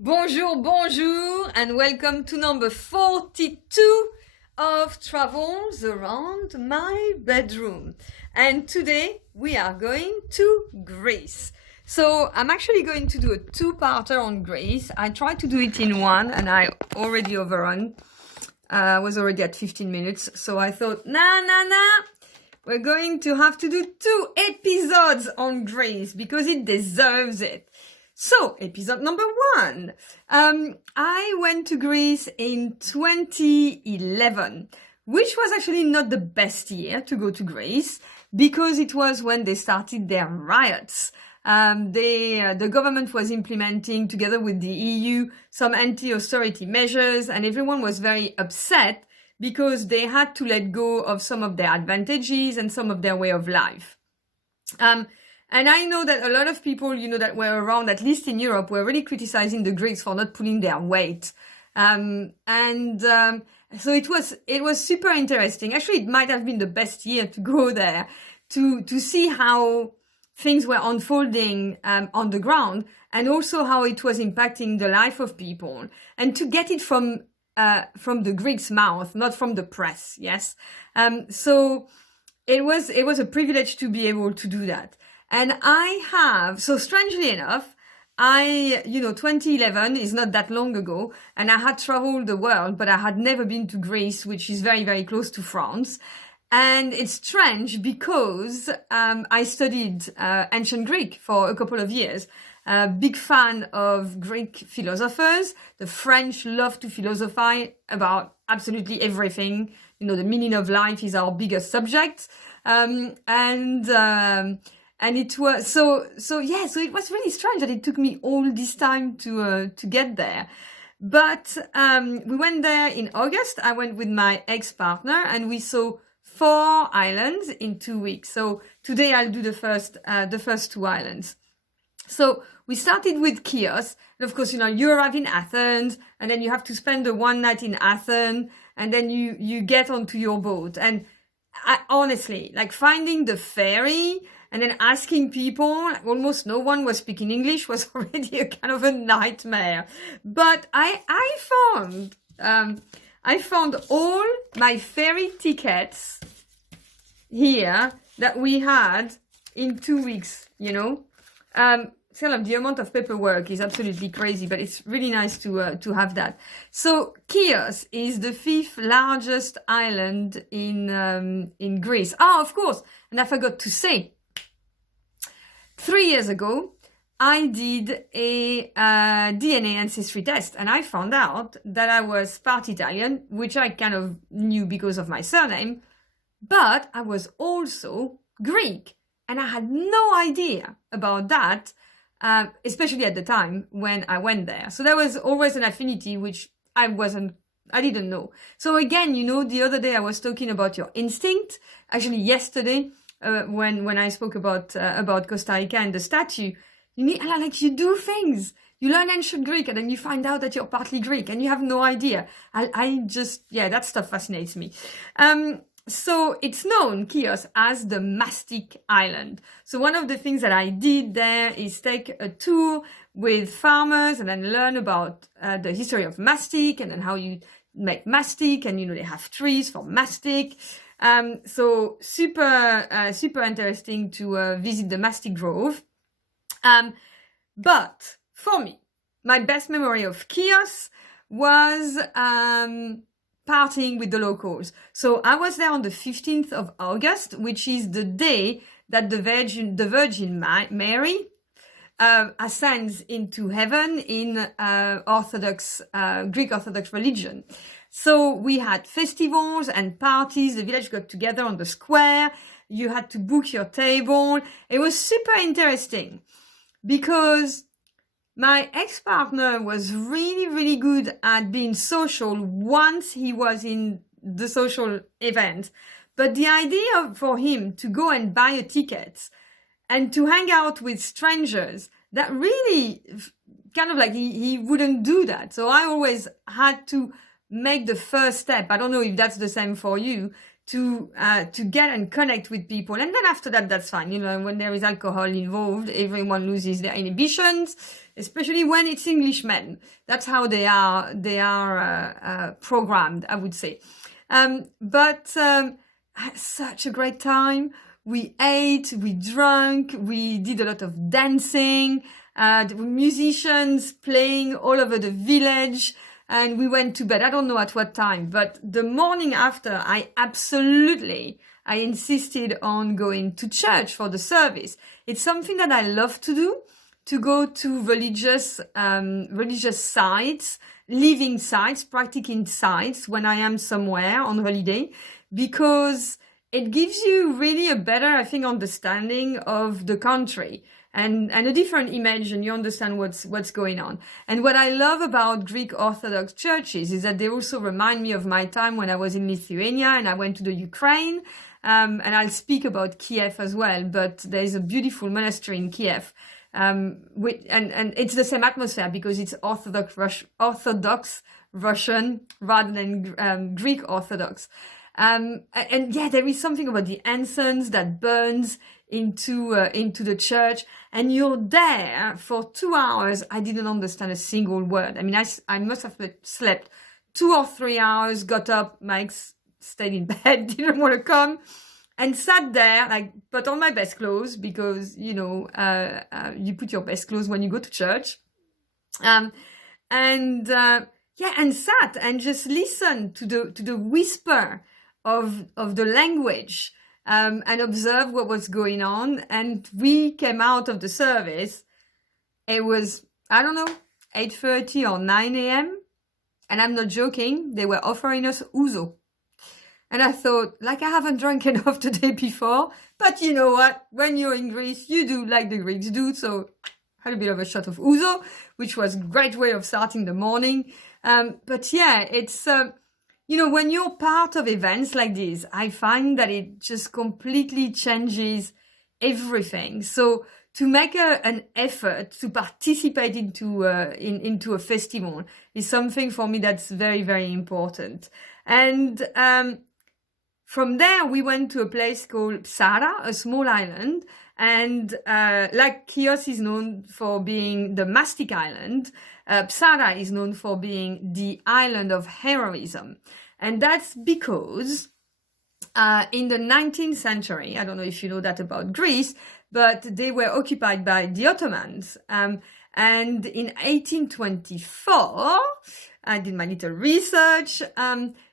Bonjour, bonjour, and welcome to number 42 of Travels Around My Bedroom. And today we are going to Greece. So I'm actually going to do a two-parter on Greece. I tried to do it in one and I already overrun. I was already at 15 minutes. So I thought, nah. We're going to have to do 2 episodes on Greece because it deserves it. So, episode number 1. I went to Greece in 2011, which was actually not the best year to go to Greece because it was when they started their riots. The government was implementing, together with the EU, some anti-austerity measures, and everyone was very upset because they had to let go of some of their advantages and some of their way of life. And I know that a lot of people, that were around, at least in Europe, were really criticizing the Greeks for not pulling their weight. So it was super interesting. Actually, it might have been the best year to go there to see how things were unfolding on the ground, and also how it was impacting the life of people, and to get it from the Greeks' mouth, not from the press. Yes. So it was a privilege to be able to do that. And so strangely enough, 2011 is not that long ago, and I had traveled the world, but I had never been to Greece, which is very, very close to France. And it's strange because I studied ancient Greek for a couple of years. Big fan of Greek philosophers. The French love to philosophize about absolutely everything. The meaning of life is our biggest subject. And it was so it was really strange that it took me all this time to get there. But we went there in August. I went with my ex-partner and we saw 4 islands in 2 weeks. So today I'll do the first 2 islands. So we started with Chios. And of course, you arrive in Athens and then you have to spend the one night in Athens, and then you get onto your boat. And honestly, finding the ferry and then asking people, almost no one was speaking English, was already a kind of a nightmare. But I found all my ferry tickets here that we had in 2 weeks, the amount of paperwork is absolutely crazy, but it's really nice to have that. So Chios is the 5th largest island in Greece. Of course, and I forgot to say, 3 years ago, I did a DNA ancestry test, and I found out that I was part Italian, which I kind of knew because of my surname, but I was also Greek, and I had no idea about that, especially at the time when I went there. So there was always an affinity, which I didn't know. So again, the other day I was talking about your instinct. Actually, yesterday, when I spoke about Costa Rica and the statue, you do things. You learn ancient Greek and then you find out that you're partly Greek and you have no idea. That stuff fascinates me. So it's known, Chios, as the mastic island. So one of the things that I did there is take a tour with farmers and then learn about the history of mastic and then how you make mastic, and they have trees for mastic. So super interesting to visit the mastic grove. But for me, my best memory of Chios was partying with the locals. So I was there on the 15th of August, which is the day that the Virgin Mary ascends into heaven in Greek Orthodox religion. So we had festivals and parties. The village got together on the square. You had to book your table. It was super interesting because my ex-partner was really, really good at being social once he was in the social event. But the idea for him to go and buy a ticket and to hang out with strangers, that really kind of he wouldn't do that. So I always had to make the first step. I don't know if that's the same for you, to get and connect with people. And then after that, that's fine. When there is alcohol involved, everyone loses their inhibitions. especially when it's Englishmen. That's how they are programmed, I would say. But I had such a great time. We ate, we drank, we did a lot of dancing, there were musicians playing all over the village, and we went to bed. I don't know at what time, but the morning after, I insisted on going to church for the service. It's something that I love to do, to go to religious sites, living sites, practicing sites when I am somewhere on holiday, because it gives you really a better, I think, understanding of the country and a different image, and you understand what's going on. And what I love about Greek Orthodox churches is that they also remind me of my time when I was in Lithuania and I went to the Ukraine. And I'll speak about Kiev as well, but there's a beautiful monastery in Kiev. And it's the same atmosphere because it's Orthodox Russian rather than Greek Orthodox. And yeah, there is something about the incense that burns into the church, and you're there for 2 hours. I didn't understand a single word. I mean, I must have slept 2 or 3 hours, got up, my ex stayed in bed, didn't want to come, and sat there, like, put on my best clothes because, you put your best clothes when you go to church. And sat and just listened to the whisper of the language, and observe what was going on. And we came out of the service. It was, I don't know, 8:30 or 9 a.m. And I'm not joking. They were offering us ouzo. And I thought, like, I haven't drunk enough the day before. But you know what? When you're in Greece, you do like the Greeks do. So I had a bit of a shot of ouzo, which was a great way of starting the morning. But yeah, it's, when you're part of events like this, I find that it just completely changes everything. So to make an effort to participate into a festival is something for me that's very, very important. And from there, we went to a place called Psara, a small island. And like Chios is known for being the mastic island, Psara is known for being the island of heroism. And that's because in the 19th century, I don't know if you know that about Greece, but they were occupied by the Ottomans. And in 1824, I did my little research,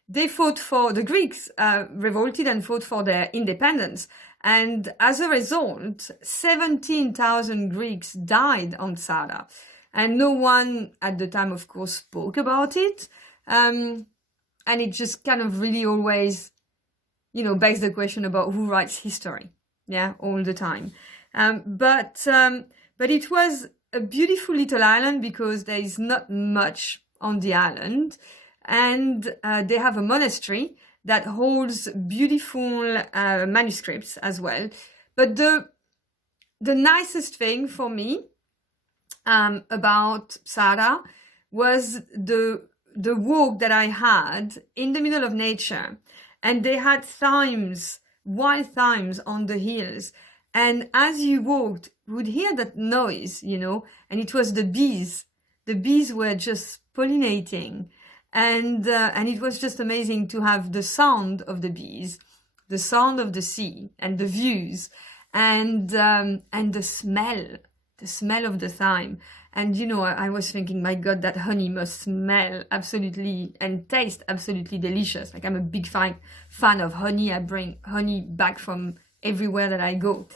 the Greeks revolted and fought for their independence. And as a result, 17,000 Greeks died on Psara. And no one at the time, of course, spoke about it. And it just kind of really always, begs the question about who writes history. Yeah, all the time. But it was a beautiful little island because there is not much on the island. And they have a monastery that holds beautiful manuscripts as well. But the nicest thing for me about Psara was the walk that I had in the middle of nature. And they had wild thymes on the hills. And as you walked, you would hear that noise, and it was the bees. The bees were just pollinating. And it was just amazing to have the sound of the bees, the sound of the sea and the views, and the smell of the thyme. And, I was thinking, my God, that honey must smell absolutely and taste absolutely delicious. Like, I'm a big fan of honey. I bring honey back from everywhere that I go.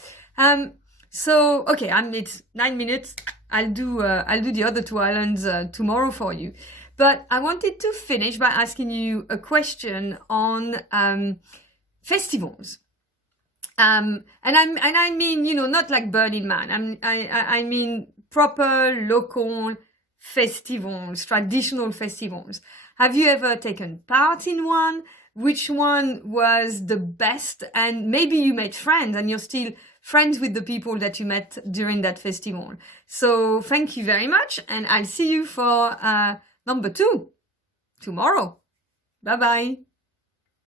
So, okay, it's 9 minutes. I'll do the other 2 islands tomorrow for you. But I wanted to finish by asking you a question on festivals. And I mean, not like Burning Man. I mean proper local festivals, traditional festivals. Have you ever taken part in one? Which one was the best? And maybe you made friends and you're still friends with the people that you met during that festival. So thank you very much. And I'll see you for number 2 tomorrow. Bye-bye.